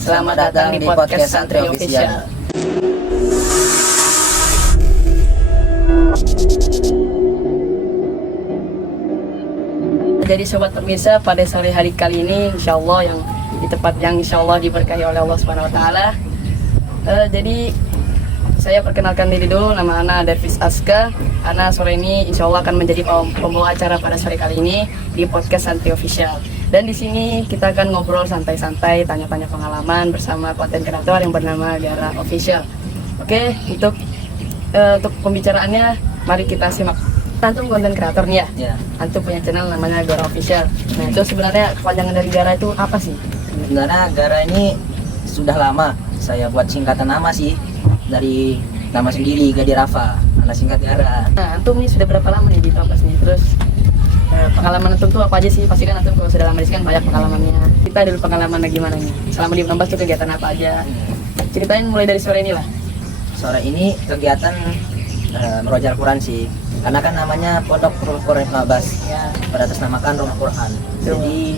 Selamat datang di podcast Santri Official. Jadi sobat pemirsa, pada sore hari kali ini insya Allah yang di tempat yang insya Allah diberkahi oleh Allah Subhanahu Wa Taala. Jadi saya perkenalkan diri dulu, nama Ana Dervis Aska. Ana sore ini insya Allah akan menjadi pembawa acara pada sore kali ini di podcast Santri Official. Dan di sini kita akan ngobrol santai-santai, tanya-tanya pengalaman bersama konten kreator yang bernama Gara Official. Oke, untuk pembicaraannya mari kita simak. Antum konten kreator nih ya? Antum punya channel namanya Gara Official. Nah itu sebenarnya kepanjangan dari Gara itu apa sih? Sebenarnya Gara ini sudah lama saya buat singkatan nama sih, dari nama sendiri Gadi Rafa, anak singkat Gara. Nah antum ini sudah berapa lama nih di Tampas nih? Terus pengalaman antum tuh apa aja sih? Pasti kan antum kalau sudah lama di sini kan banyak pengalamannya. Kita dulu pengalaman gimana nih? Selama di Tampas tuh kegiatan apa aja? Ceritain mulai dari sore ini lah. Sore ini kegiatan meroja Al-Quran sih, karena kan namanya Pondok Quran Mabas Ya. beratasnamakan Rumah Quran. Jadi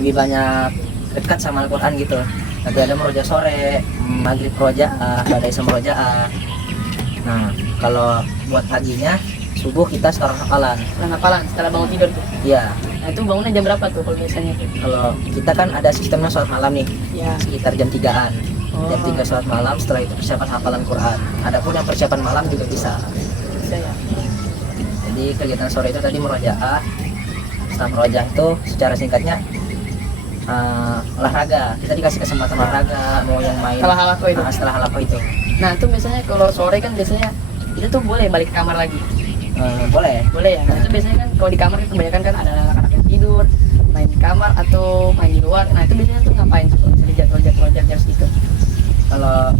lebih banyak dekat sama Al-Quran gitu. Nanti ada meroja sore, maghrib rojaah, ada isya rojaah. Nah kalau buat paginya subuh kita sekarang hafalan. Setelah hafalan, setelah bangun tidur tuh. Iya. Nah itu bangunnya jam berapa tuh kalau biasanya tuh? Kalau kita kan ada sistemnya sholat malam nih, Ya. sekitar jam 3-an. Jam Oh. 3 sholat malam, setelah itu persiapan hafalan Quran. Adapun yang persiapan malam juga bisa. Bisa ya. Jadi kegiatan sore itu tadi merojaah. Setelah merojaah itu secara singkatnya olahraga. Kita dikasih kesempatan olahraga, mau yang main Setelah halako itu. setelah halako itu. Nah itu biasanya kalau sore kan biasanya itu tuh boleh balik ke kamar lagi. Boleh. Boleh ya. Nah, itu biasanya kan kalau di kamar itu kebanyakan kan ada anak-anak yang tidur, main di kamar atau main di luar. Nah itu biasanya tuh ngapain tuh kalau misalnya jadwal segitu? Kalau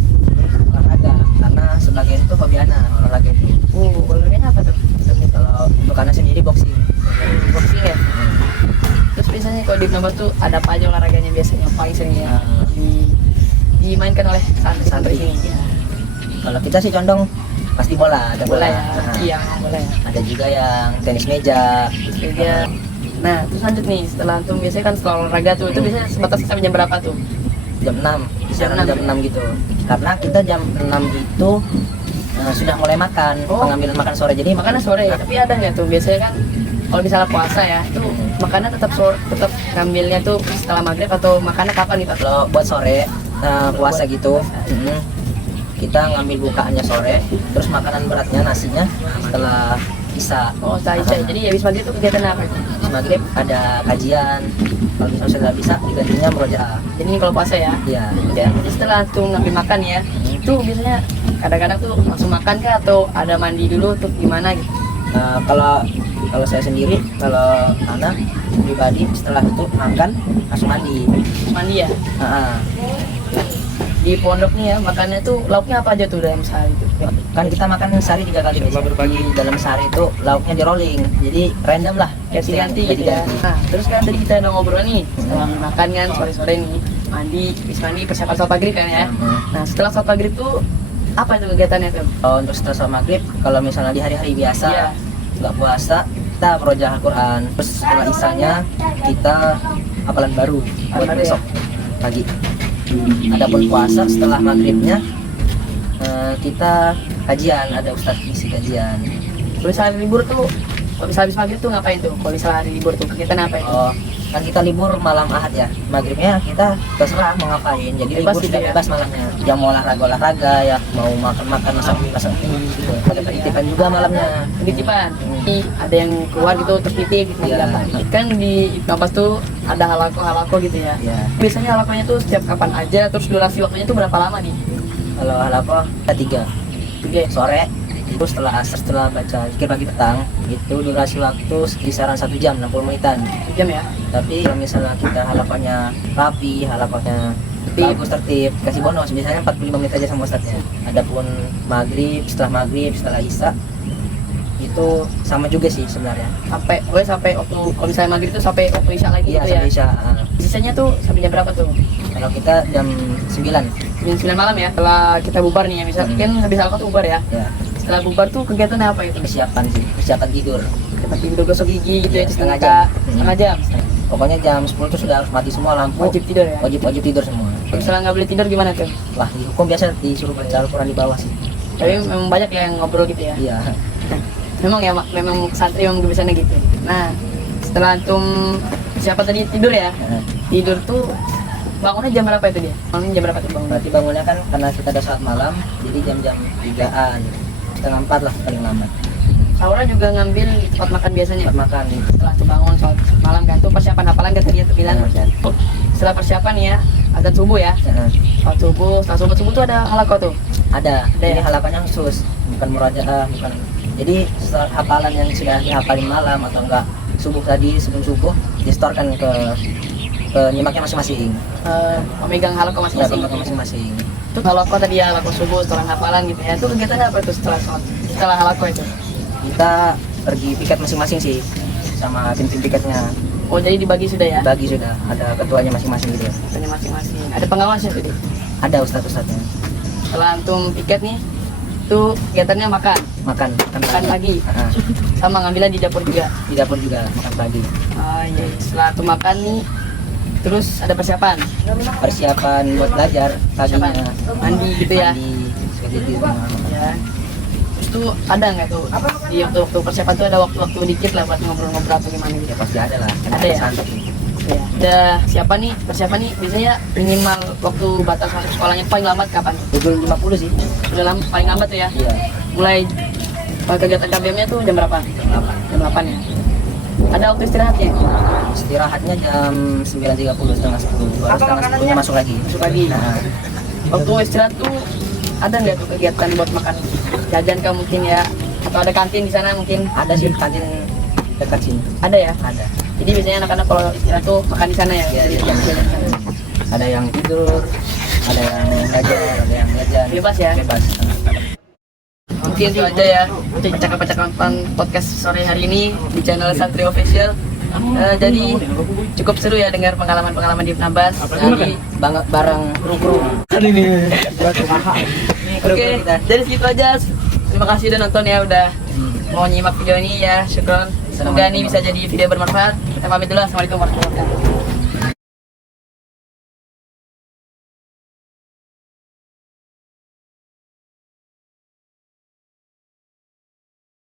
olahraga, karena sebagian itu hobi anak olahraga itu. Olahraganya apa tuh? Kalau untuk anak sendiri boxing. Boxing ya. Terus biasanya kalau di Nambah tuh ada apa aja olahraganya biasanya paling sering ya dimainkan oleh santri-santri ini. Ya. Kalau kita sih condong pasti bola, ada Bola bola. ya. Nah, Iya bola ya. ada juga yang tenis meja. Meja. Nah terus lanjut nih setelah antum biasanya kan setelah olahraga tuh itu biasanya sebatas sampai jam berapa tuh? Jam 6, Jam jam 6. 6 gitu. Karena kita jam 6 itu sudah mulai makan, pengambilan makan sore. Jadi Makanan sore ya, tapi ada nggak tuh biasanya kan kalau misalnya puasa ya, itu makanan tetap tetap ngambilnya tuh setelah maghrib atau makannya kapan nih Pak? kalau buat sore puasa gitu, kita ngambil bukaannya sore, terus makanan beratnya nasinya setelah isya. Oh, setelah isya. Jadi habis maghrib tuh kegiatan apa? Terus maghrib ada kajian. Kalau misalnya sudah bisa digantinya merojaah. Jadi ini kalau puasa ya. Iya. Ya, jadi setelah tuh ngambil makan ya, itu biasanya kadang-kadang tuh langsung makan kah atau ada mandi dulu tuh gimana gitu? Kalau saya sendiri, kalau anak pribadi setelah itu makan langsung mandi. Mandi ya. Nah, Di pondok nih ya, makannya tuh lauknya apa aja tuh dalam sehari itu? kan kita makan sehari 3 kali. Di dalam sehari itu lauknya di rolling, jadi random lah. Ganti-ganti gitu ya. Nah, terus kan tadi kita udah ngobrol nih, setelah makan kan sore-sore nih, mandi, habis mandi persiapan sholat maghrib kan ya. Nah, setelah sholat maghrib tuh apa itu kegiatannya tuh? Untuk setelah sholat maghrib, kalau misalnya di hari-hari biasa Iya. nggak puasa, kita merojaah Al-Quran. Terus setelah isanya kita hafalan baru buat Hafalan besok pagi. Adapun puasa setelah maghribnya kita kajian, ada ustadz isi kajian. Kalau misalnya libur tuh, kalau misalnya habis maghrib tuh ngapain tuh? Kalau misalnya hari libur tuh kegiatan apa itu? Kan kita libur malam ahad ya, maghribnya kita terserah mau ngapain. Jadi Bebas libur gitu sudah ya? bebas malamnya. Yang mau olahraga ya, mau makan masak gitu. Ada penitipan juga malamnya. Penitipan. Jadi ada yang keluar gitu tertitip gitu. Iya. Kan di kampus tuh ada halako gitu ya. Iya. Biasanya halakonya tuh setiap kapan aja, terus durasi waktunya tuh berapa lama nih? Kalau halaqah kita 3 Oke. sore, itu setelah asar, setelah baca zikir pagi petang, itu durasi waktu kisaran 1 jam 60 menitan. 1 jam ya. Tapi kalau misalnya kita halaqahnya rapi, halaqahnya bagus tertib, kasih bonus biasanya 45 menit aja sama ustadznya. Adapun maghrib, setelah isya itu sama juga sih sebenarnya. Sampai waktu kalau misalnya maghrib tuh sampai waktu isya lagi Iya, gitu ya. sampai isya. Sisanya tuh sampai jam berapa tuh? Kalau kita jam 9. Jam 9 malam ya. Setelah kita bubar nih ya, misalnya kan habis halako tuh bubar ya. Ya, Setelah bubar tuh kegiatannya apa itu? persiapan sih, persiapan tidur. Tempat tidur, gosok gigi gitu ya, Iya, cuci setengah muka. jam. Setengah jam. Pokoknya jam 10 tuh sudah harus mati semua lampu. Wajib tidur ya. Wajib tidur semua. Setelah nggak boleh tidur gimana tuh? Wah, dihukum biasa disuruh baca Al-Quran di bawah sih. Tapi memang banyak yang ngobrol gitu ya. Iya. Memang ya, memang santri memang kebiasaannya gitu. Nah, setelah antum siapa tadi tidur ya? Nah, Tidur tuh bangunnya jam berapa itu dia? Bangunnya jam berapa tuh bangun? berarti bangunnya kan karena kita ada saat malam, jadi jam-jam 3-an, setengah 4 lah paling lambat. Sahurnya juga ngambil di tempat makan biasanya. Tempat makan nih. Setelah tuh bangun sholat malam kan tuh persiapan hafalan kan tadi ya tuh bilang. Setelah persiapan ya, azan subuh ya. Nah, Sholat subuh, setelah subuh tuh ada halaqah tuh. ada. Ada Ini ya? halapannya khusus, bukan murojaah, bukan. Jadi setelah hafalan yang sudah dihafalin malam atau enggak subuh tadi sebelum subuh distorkan ke nyimaknya masing-masing. Memegang halaqah Ya, masing-masing. pemegang masing-masing. Itu halaqah tadi ya, halaqah subuh setelah hafalan gitu ya. Itu kegiatan apa tuh setelah sholat? Setelah halaqah itu? Kita pergi piket masing-masing sih sama tim-tim piketnya. Oh jadi dibagi sudah ya? Bagi sudah, ada ketuanya masing-masing gitu ya. Ketuanya masing-masing. Ada pengawasnya tuh. Ada ustadz-ustadznya. Setelah antum piket nih, tuh kegiatannya makan Makan pagi. Ah, Sama ngambilnya di dapur juga. di dapur juga makan pagi. Ah iya. Setelah antum makan nih, terus ada persiapan. Persiapan buat belajar paginya. Mandi gitu ya. Mandi, sekali di rumah. Ya. Terus tuh ada nggak tuh di waktu persiapan tuh ada waktu-waktu dikit lah buat ngobrol-ngobrol atau gimana gitu? Ya pasti ada lah. Kan Ada ya? santri. Ya. Udah siapa nih persiapan nih biasanya minimal waktu batas masuk sekolahnya paling lambat kapan? Pukul 50 sih. Udah paling lambat tuh ya. Iya. Mulai kegiatan KBM-nya tuh jam berapa? Apa? Jam 8 ya. Ada waktu istirahatnya? Istirahatnya jam 9.30, setengah 10. Baru setengah 10-nya masuk lagi. Masuk lagi. Nah, Waktu istirahat tuh ada nggak tuh kegiatan buat makan jajan kah mungkin ya? Atau ada kantin di sana mungkin? ada sih kantin dekat sini. Ada ya? Ada. Jadi biasanya anak-anak kalau istirahat tuh makan di sana ya? Iya, Jadi iya. jam jajan di sana. Ada yang tidur, ada yang belajar, ada yang jajan. Bebas ya? Bebas. Mungkin itu aja ya cakapan-cakapan podcast sore hari ini di channel Santri Official. Jadi cukup seru ya dengar pengalaman-pengalaman di Nabas. Jadi Barang kru-kru. oke, dari situ aja. Terima kasih udah nonton ya, udah mau nyimak video ini ya. Syukron. Semoga ini bisa jadi video bermanfaat. Kita pamit dulu. Assalamualaikum warahmatullahi wabarakatuh.